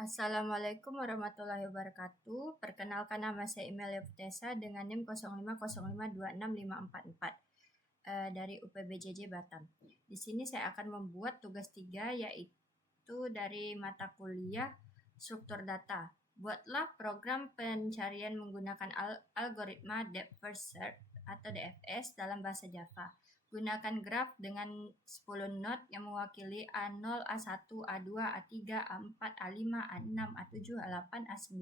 Assalamualaikum warahmatullahi wabarakatuh. Perkenalkan, nama saya Imelia Putesa dengan NIM 05052654 dari UPBJJ Batam. Di sini saya akan membuat tugas 3, yaitu dari mata kuliah struktur data. Buatlah program pencarian menggunakan algoritma Depth First Search atau DFS dalam bahasa Java. Gunakan graf dengan 10 node yang mewakili A0, A1, A2, A3, A4, A5, A6, A7, A8, A9,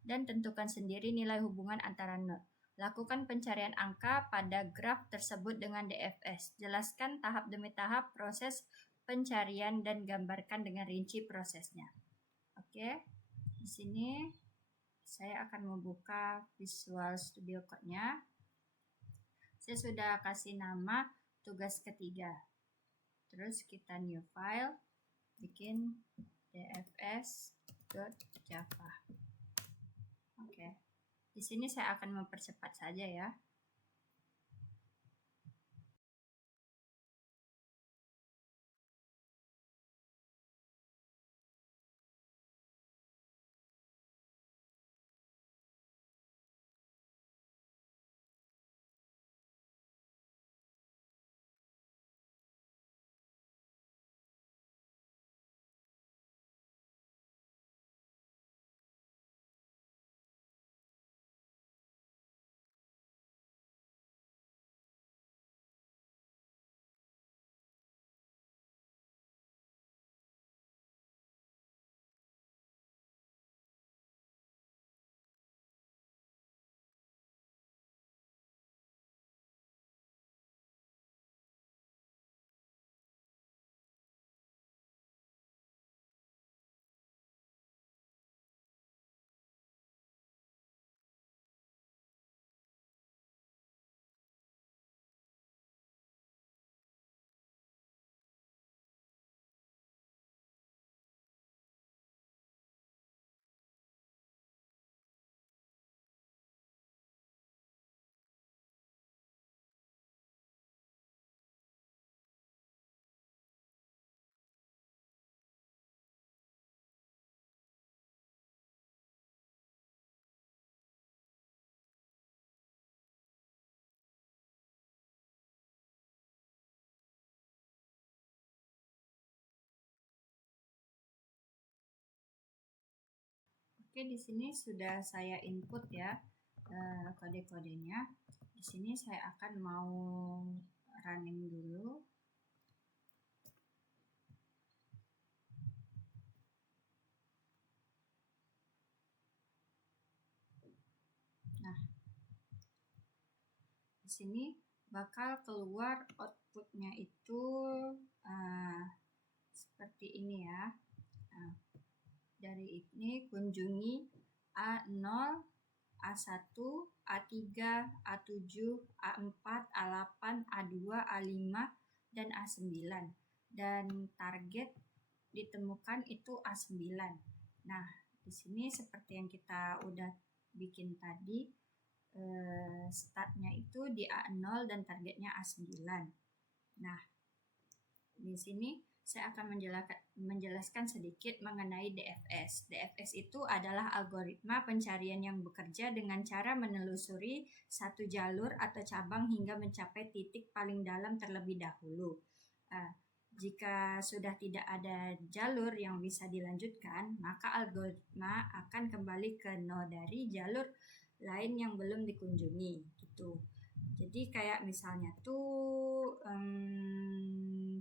dan tentukan sendiri nilai hubungan antara node. Lakukan pencarian angka pada graf tersebut dengan DFS. Jelaskan tahap demi tahap proses pencarian dan gambarkan dengan rinci prosesnya. Oke, di sini saya akan membuka Visual Studio Code-nya. Saya sudah kasih nama tugas ketiga. Terus kita new file, bikin dfs.java. Oke. Di sini saya akan mempercepat saja ya. Oke, di sini sudah saya input ya kode-kodenya. Di sini saya akan mau running dulu. Nah, di sini bakal keluar outputnya itu seperti ini ya. Nah, dari ini kunjungi A0, A1, A3, A7, A4, A8, A2, A5, dan A9. Dan target ditemukan itu A9. Nah, di sini seperti yang kita udah bikin tadi, startnya itu di A0 dan targetnya A9. Nah, di sini saya akan menjelaskan sedikit mengenai DFS. DFS itu adalah algoritma pencarian yang bekerja dengan cara menelusuri satu jalur atau cabang hingga mencapai titik paling dalam terlebih dahulu. Jika sudah tidak ada jalur yang bisa dilanjutkan, maka algoritma akan kembali ke nol dari jalur lain yang belum dikunjungi, gitu. Jadi kayak misalnya tuh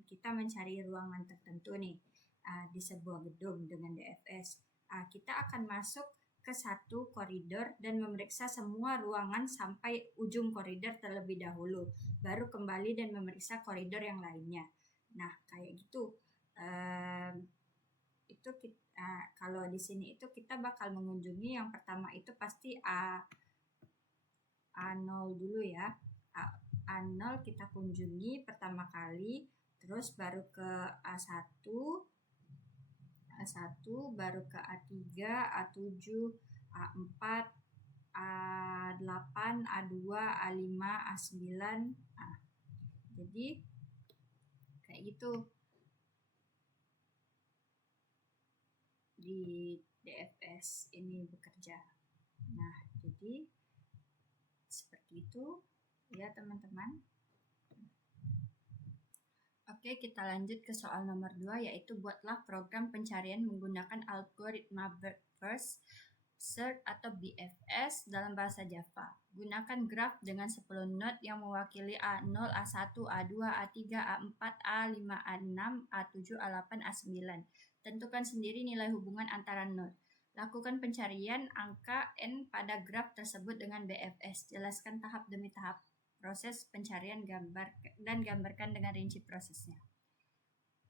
kita mencari ruangan tertentu nih di sebuah gedung dengan DFS. Kita akan masuk ke satu koridor dan memeriksa semua ruangan sampai ujung koridor terlebih dahulu, baru kembali dan memeriksa koridor yang lainnya. Nah, kayak gitu. Itu kalau di sini itu kita bakal mengunjungi yang pertama itu pasti A0 dulu ya. A0 kita kunjungi pertama kali, terus baru ke A1, baru ke A3, A7, A4, A8, A2, A5, A9. Jadi kayak gitu. di DFS ini bekerja. Nah, jadi seperti itu ya teman-teman. Oke, kita lanjut ke soal nomor 2, yaitu buatlah program pencarian menggunakan algoritma First Search atau BFS dalam bahasa Java. Gunakan graf dengan 10 node yang mewakili A0, A1, A2, A3, A4, A5, A6, A7, A8, A9. Tentukan sendiri nilai hubungan antara node. Lakukan pencarian angka N pada graf tersebut dengan BFS. Jelaskan tahap demi tahap proses pencarian dan gambarkan dengan rinci prosesnya.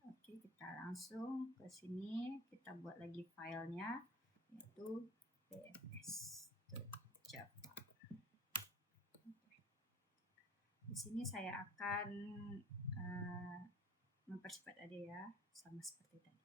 Oke, kita langsung ke sini. Kita buat lagi filenya, yaitu bfs.java. Di sini saya akan mempercepat aja ya, sama seperti tadi.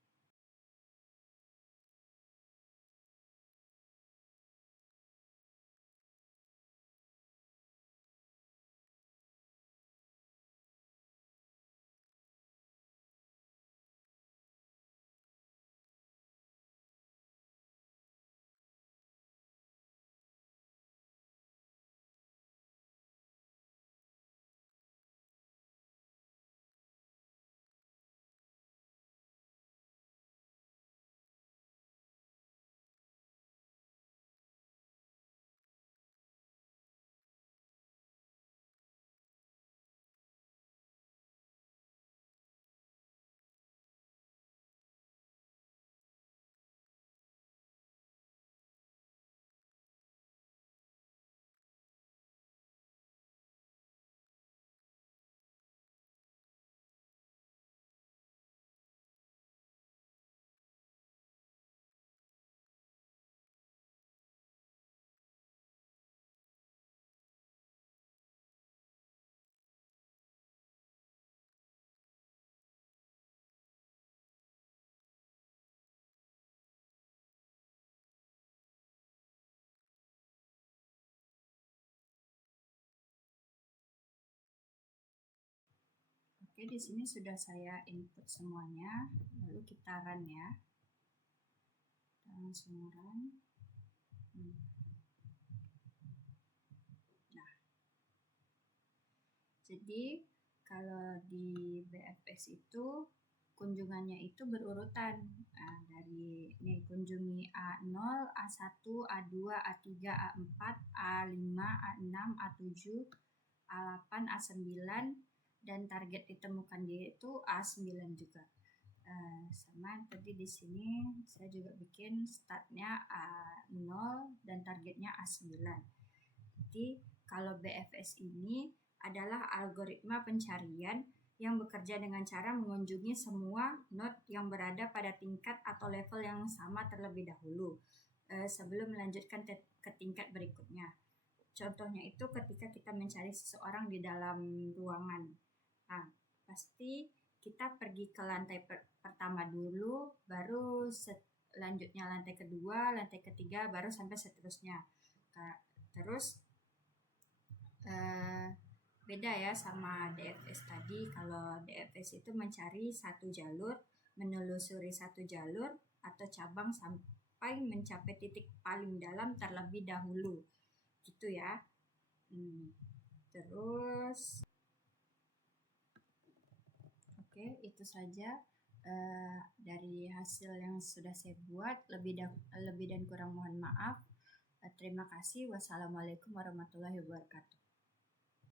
Oke, di sini sudah saya input semuanya, lalu kita run ya. Kita langsung run. Nah, jadi kalau di BFS itu kunjungannya itu berurutan. Nah, dari ini kunjungi A0, A1, A2, A3, A4, A5, A6, A7, A8, A9, dan target ditemukan dia itu A9 juga. Sama tadi di sini saya juga bikin startnya A0 dan targetnya A9. Jadi kalau BFS ini adalah algoritma pencarian yang bekerja dengan cara mengunjungi semua node yang berada pada tingkat atau level yang sama terlebih dahulu sebelum melanjutkan ke tingkat berikutnya. Contohnya itu ketika kita mencari seseorang di dalam ruangan. Nah, pasti kita pergi ke lantai pertama dulu, baru selanjutnya lantai kedua, lantai ketiga, baru sampai seterusnya. Terus beda ya sama DFS tadi. Kalau DFS itu mencari satu jalur, menelusuri satu jalur atau cabang sampai mencapai titik paling dalam terlebih dahulu. Gitu ya. Terus oke, itu saja dari hasil yang sudah saya buat. Lebih dan kurang mohon maaf. Terima kasih. Wassalamualaikum warahmatullahi wabarakatuh.